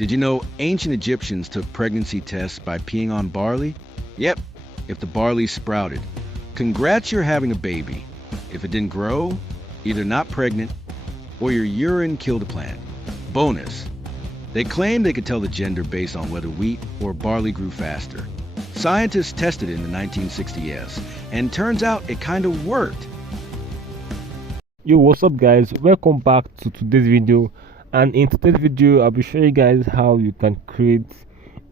Did you know ancient Egyptians took pregnancy tests by peeing on barley? Yep, if the barley sprouted. Congrats, you're having a baby. If it didn't grow, either not pregnant or your urine killed a plant. Bonus. They claimed they could tell the gender based on whether wheat or barley grew faster. Scientists tested it in the 1960s, and turns out it kind of worked. Yo, what's up guys, welcome back to today's video. And in today's video I'll be showing you guys how you can create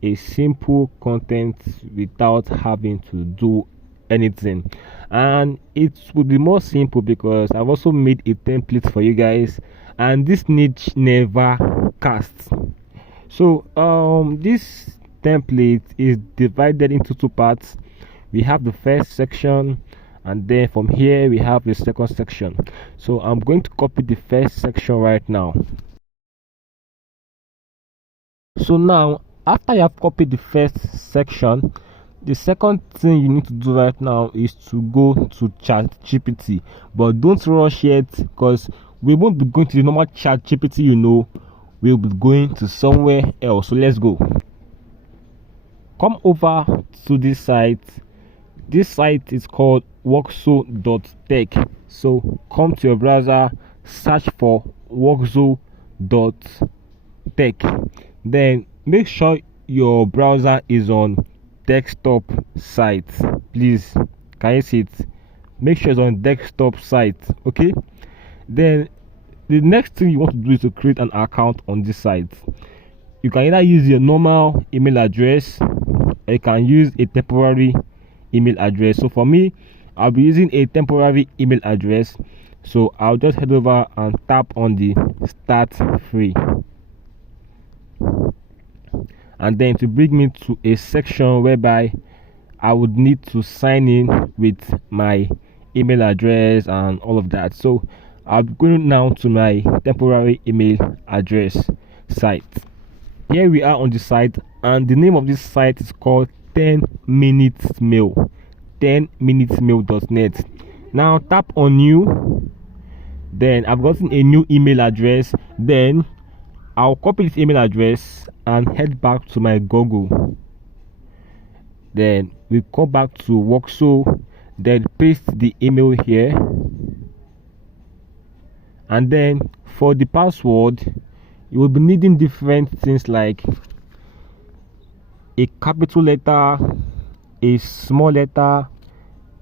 a simple content without having to do anything, and it would be more simple because I've also made a template for you guys, and this niche never casts. So this template is divided into two parts. We have the first section, and then from here we have the second section. So I'm going to copy the first section right now. So now, after you have copied the first section, the second thing you need to do right now is to go to ChatGPT. But don't rush yet, because we won't be going to the normal ChatGPT, we'll be going to somewhere else. So let's go. Come over to this site. This site is called Woxo.tech. So come to your browser, search for Woxo.tech. Then make sure your browser is on desktop site. Please, can you see it? Make sure it's on desktop site. Okay. Then the next thing you want to do is to create an account on this site. You can either use your normal email address, or you can use a temporary email address. So for me, I'll be using a temporary email address. So I'll just head over and tap on the start free, and then to bring me to a section whereby I would need to sign in with my email address and all of that. So I'll be going now to my temporary email address site. Here we are on the site, and the name of this site is called 10 minutes mail, 10minutesmail.net. Now tap on new. Then I've gotten a new email address. Then I'll copy this email address and head back to my Google. Then we go back to Woxo, then paste the email here, and then for the password you will be needing different things like a capital letter, a small letter,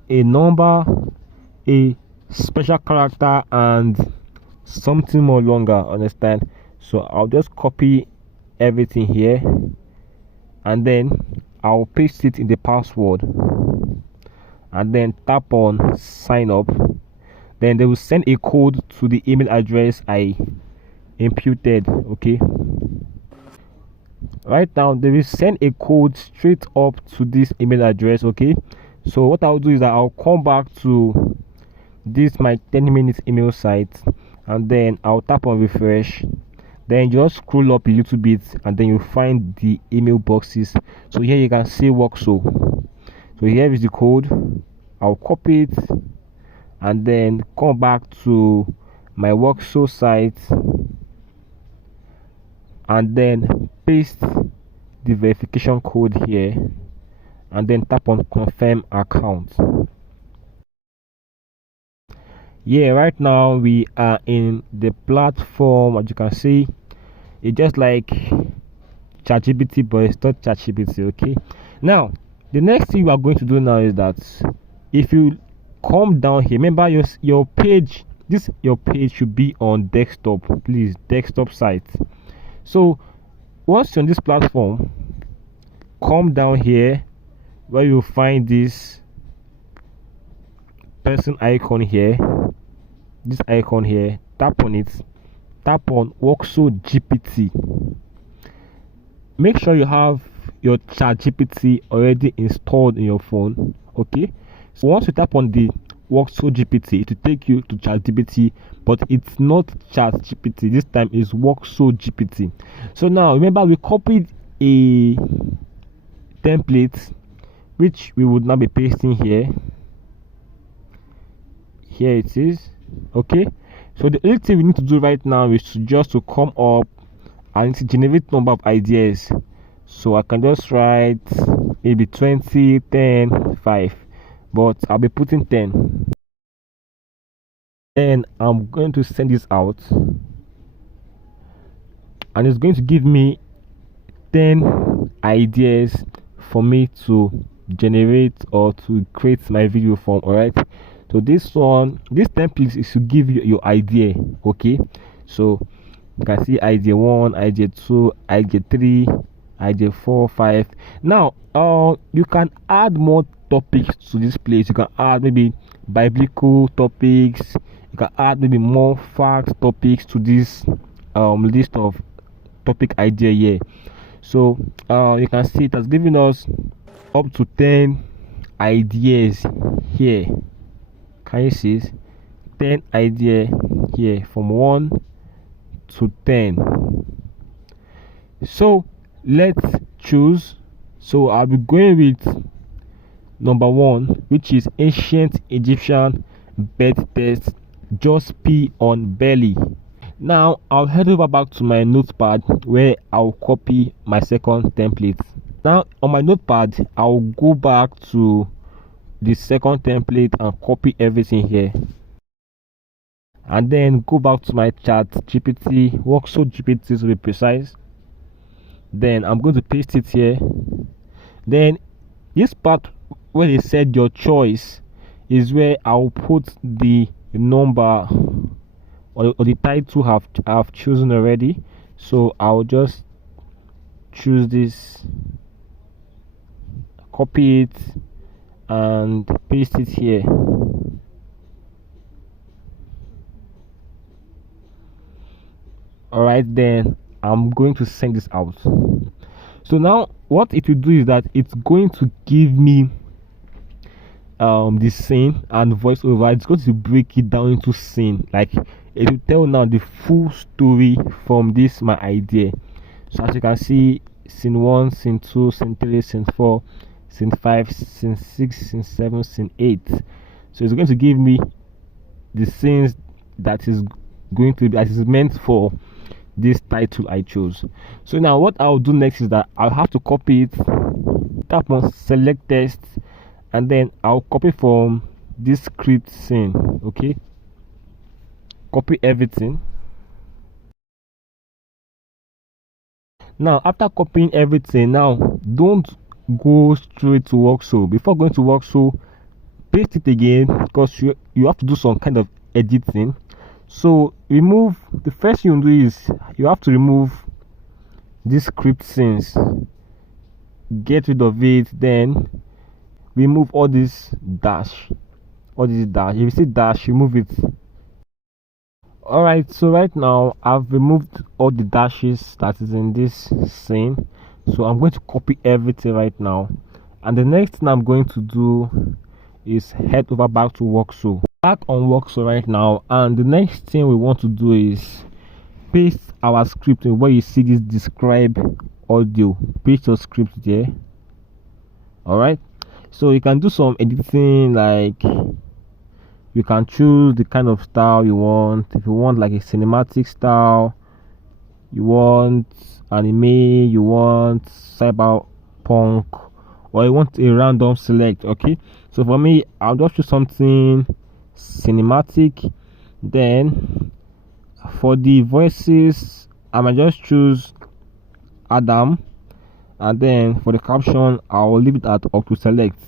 a number, a special character, and something more longer. Understand? So I'll just copy everything here, and then I'll paste it in the password, and then tap on sign up. Then they will send a code to the email address I imputed. Okay, right now they will send a code straight up to this email address. Okay, so what I'll do is that I'll come back to this my 10 minutes email site, and then I'll tap on refresh. Then just scroll up a little bit, and then you find the email boxes. So here you can see Woxo. So here is the code. I'll copy it and then come back to my Woxo site, and then paste the verification code here, and then tap on confirm account. Yeah, right now we are in the platform. As you can see, it's just like ChatGPT, but it's not ChatGPT. Okay, now the next thing we are going to do now is that if you come down here, remember your page, your page should be on desktop. Please, desktop site. So once you're on this platform, come down here where you'll find this person icon here, this icon here. Tap on it, tap on Woxo GPT. Make sure you have your ChatGPT already installed in your phone. Okay, so once you tap on the Woxo GPT, it will take you to ChatGPT, but it's not ChatGPT this time, is Woxo GPT. So now remember, we copied a template which we would now be pasting here. Here it is. Okay, so the only thing we need to do right now is to come up I need to generate number of ideas. So I can just write maybe 20, 10, 5, but I'll be putting 10. Then I'm going to send this out, and it's going to give me 10 ideas for me to generate or to create my video from. All right, so this template is to give you your idea. Okay, so you can see idea 1, idea 2, idea 3, idea 4, 5. Now you can add more topics to this place. You can add maybe biblical topics. You can add maybe more facts topics to this list of topic idea here. So you can see it has given us up to 10 ideas here. Can you see it? 10 idea here from 1 to 10. So let's choose. So I'll be going with number 1, which is ancient Egyptian birth test, just pee on belly. Now I'll head over back to my notepad where I'll copy my second template. Now on my notepad, I'll go back to the second template and copy everything here, and then go back to my ChatGPT, Woxo GPT to be precise. Then I'm going to paste it here. Then this part where they said your choice is where I'll put the number or the title I've chosen already. So I'll just choose this, copy it, and paste it here. Alright, then I'm going to send this out. So now what it will do is that it's going to give me the scene and voiceover. It's going to break it down into scene, like it will tell now the full story from this my idea. So as you can see, scene 1, scene 2, scene 3, scene 4, scene 5, scene 6, scene 7, scene 8. So it's going to give me the scenes that is meant for this title I chose. So now what I'll do next is that I'll have to copy it, tap on select text, and then I'll copy from this script scene. Okay, copy everything. Now after copying everything, now don't go straight to Woxo. Before going to Woxo, paste it again, because you have to do some kind of editing. So remove, the first thing you do is you have to remove this script scenes, get rid of it, then remove all this dash. If you see dash, remove it. Alright, so right now I've removed all the dashes that is in this scene. So I'm going to copy everything right now, and the next thing I'm going to do is head over back to Woxo. Back on Woxo right now, and the next thing we want to do is paste our script where you see this describe audio. Paste your script there. Alright, so you can do some editing, like you can choose the kind of style you want. If you want like a cinematic style, you want anime, you want cyberpunk, or you want a random select. Okay, so for me, I'll just choose something cinematic. Then for the voices, I might just choose Adam, and then for the caption, I'll leave it at auto select.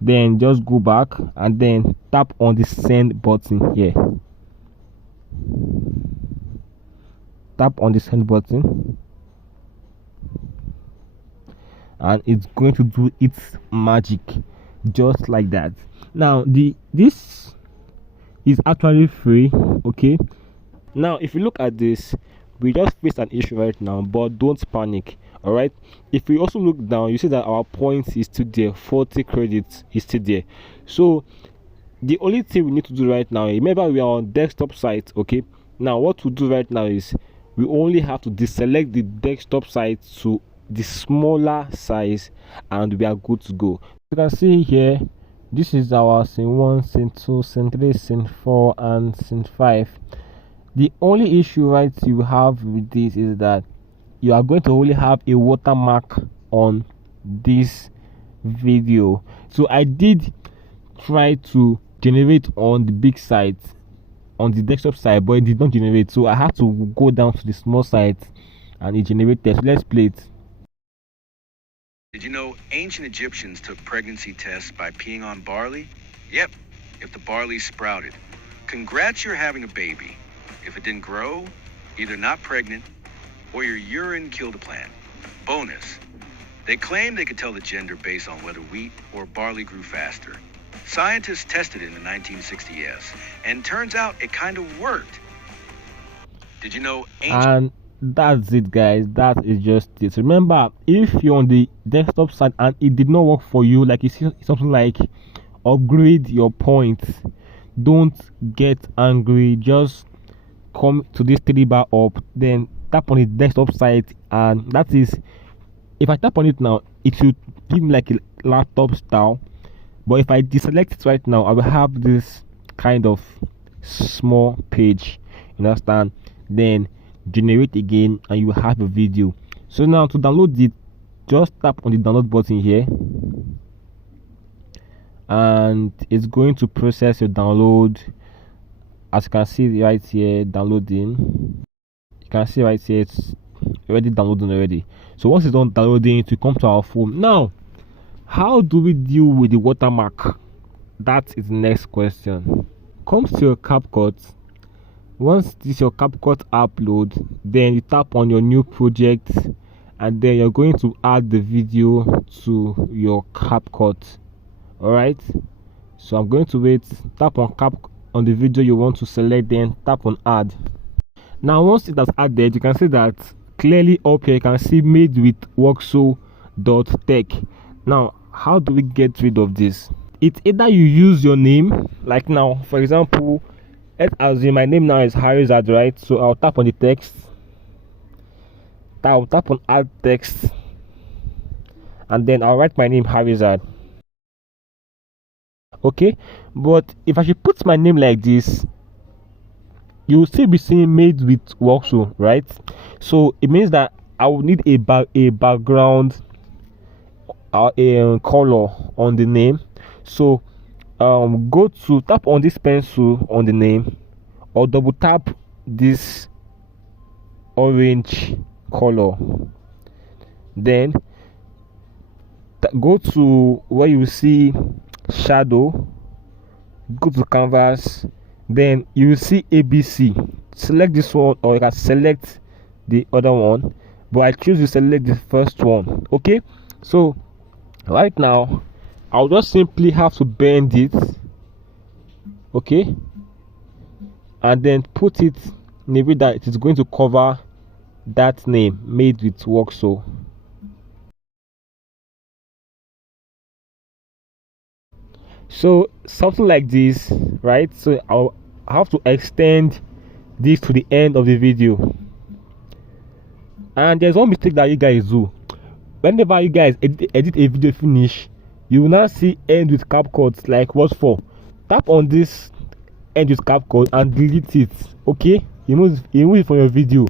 Then just go back and then tap on the send button here. Tap on the send button, and it's going to do its magic just like that. Now this is actually free. Okay, now if you look at this, we just faced an issue right now, but don't panic. All right, if we also look down, you see that our points is still there, 40 credits is still there. So the only thing we need to do right now, remember we are on desktop site. Okay, now what we do right now is we only have to deselect the desktop site to the smaller size, and we are good to go. You can see here, this is our scene 1, scene 2, scene 3, scene 4, and scene 5. The only issue right you have with this is that you are going to only have a watermark on this video. So I did try to generate on the big site, on the desktop side, but it did not generate, so I had to go down to the small site and it generated. So let's play it. Did you know ancient Egyptians took pregnancy tests by peeing on barley? Yep, if the barley sprouted. Congrats, you're having a baby. If it didn't grow, either not pregnant or your urine killed a plant. Bonus, they claimed they could tell the gender based on whether wheat or barley grew faster. Scientists tested it in the 1960s, and turns out it kind of worked. Did you know And that's it, guys. That is just it. Remember, if you're on the desktop side and it did not work for you, like you see something like upgrade your points, don't get angry. Just come to this 3 bar up, then tap on the desktop side, and that is, if I tap on it now, it should give me like a laptop style. But if I deselect it right now, I will have this kind of small page, you understand? Then generate again and you will have a video. So now to download it, just tap on the download button here, and it's going to process your download. As you can see right here, downloading. You can see right here, it's already downloading already. So once it's done downloading, it will come to our phone. Now, how do we deal with the watermark? That is the next question. Comes to your CapCut. Once this your CapCut upload, then you tap on your new project, and then you're going to add the video to your CapCut. Alright, so I'm going to wait, tap on the video you want to select, then tap on add. Now once it has added, you can see that clearly up here. You can see made with Woxo.tech. Now how do we get rid of this? It's either you use your name, like now for example, let's assume my name now is Harizad, right? So I'll tap on the text, I'll tap on add text, and then I'll write my name Harizad. Okay, but if I should put my name like this, you will still be seeing made with Woxo, right? So it means that I will need a background a color on the name. So go to tap on this pencil on the name, or double tap this orange color, then go to where you see shadow, go to canvas, then you will see ABC. Select this one, or you can select the other one, but I choose to select the first one. Okay, so right now I'll just simply have to bend it, okay, and then put it in a way that it is going to cover that name made with Woxo. So something like this, right? So I'll have to extend this to the end of the video. And there's one mistake that you guys do. Whenever you guys edit a video finish, you will now see end with CapCut, like what for. Tap on this end with CapCut and delete it. Okay, remove it from your video.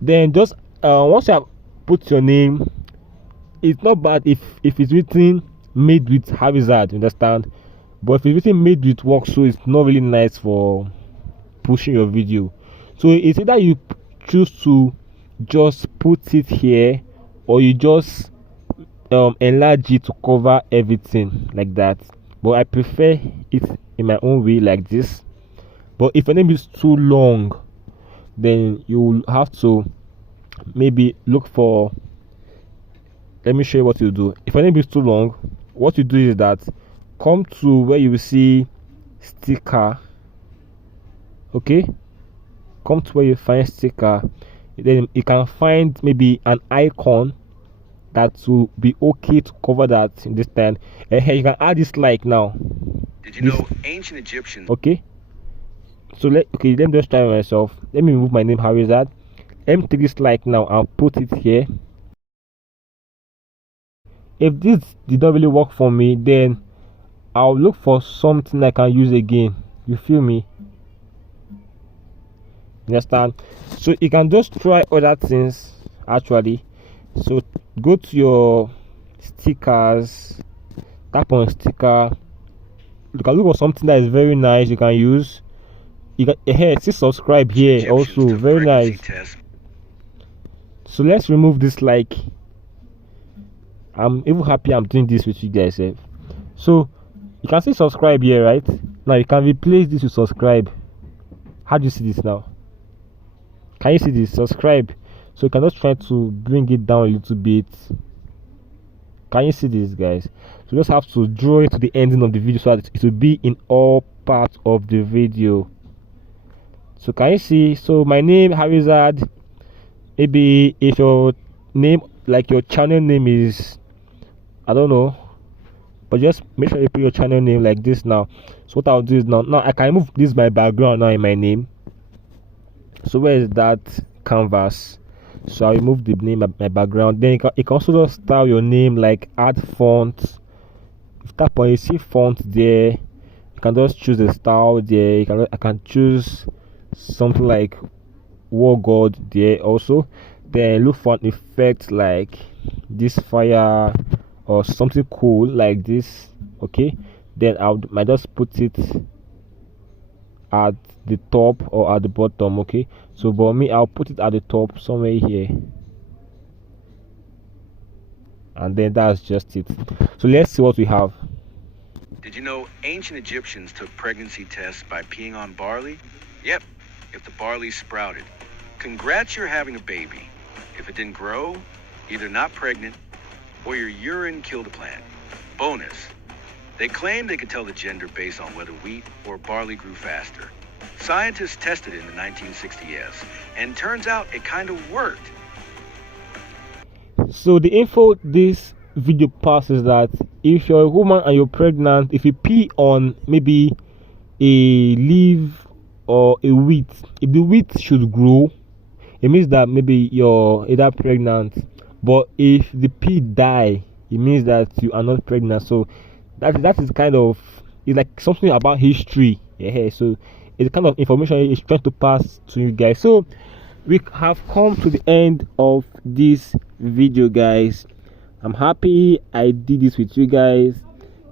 Then just once you have put your name, it's not bad if it's written made with Harizad, understand? But if it's written made with Woxo, it's not really nice for pushing your video. So it's either you choose to just put it here, or you just enlarge it to cover everything like that. But I prefer it in my own way, like this. But if your name is too long, then you will have to maybe look for, let me show you what you do. If your name is too long, what you do is that come to where you will see sticker, okay, come to where you find sticker, then you can find maybe an icon that will be okay to cover that in this time. And here you can add this like now. Did you know ancient Egyptians? Okay, so let me just try myself. Let me remove my name Harizad. Let me take this like now and put it here. If this did not really work for me, then I'll look for something I can use again. You feel me? Understand? So you can just try other things actually. So go to your stickers, tap on sticker. You can look for something that is very nice you can use. You can here see subscribe here also, very nice. So let's remove this like. I'm even happy I'm doing this with you guys. So you can see subscribe here, right? Now you can replace this with subscribe. How do you see this now? Can you see this? Subscribe. So you can just try to bring it down a little bit. Can you see this, guys? So you just have to draw it to the ending of the video so that it will be in all parts of the video. So can you see? So my name Harizad. Maybe if your name, like your channel name is, I don't know, but just make sure you put your channel name like this now. So what I'll do is now I can remove this my background now in my name. So where is that canvas? So I'll remove the name of my background. Then you can also just style your name, like add font. If that point you see font there, you can just choose the style there. I can choose something like War God there also. Then look for an effect like this fire or something cool like this. Okay, then might just put it at the top or at the bottom. Okay, so for me I'll put it at the top somewhere here, and then that's just it. So let's see what we have. Did you know ancient Egyptians took pregnancy tests by peeing on barley? Yep, if the barley sprouted. Congrats, you're having a baby. If it didn't grow, either not pregnant or your urine killed a plant. Bonus, they claimed they could tell the gender based on whether wheat or barley grew faster. Scientists tested it in the 1960s, and turns out it kind of worked. So the info this video passes that if you're a woman and you're pregnant, if you pee on maybe a leaf or a wheat, if the wheat should grow, it means that maybe you're either pregnant. But if the pea die, it means that you are not pregnant. So that is kind of, it's like something about history. Yeah, so it's kind of information it's trying to pass to you guys. So we have come to the end of this video, guys. I'm happy I did this with you guys.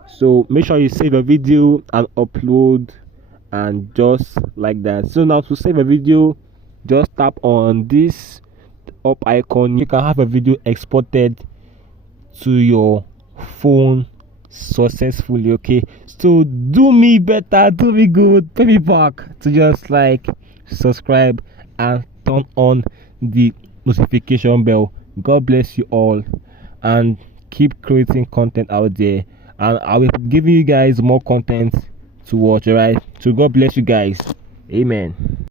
So make sure you save a video and upload, and just like that. So now to save a video, just tap on this up icon. You can have a video exported to your phone successfully. Okay, so do me better, do me good, pay me back to just like subscribe and turn on the notification bell. God bless you all, and keep creating content out there, and I will be giving you guys more content to watch. All right, so God bless you guys. Amen.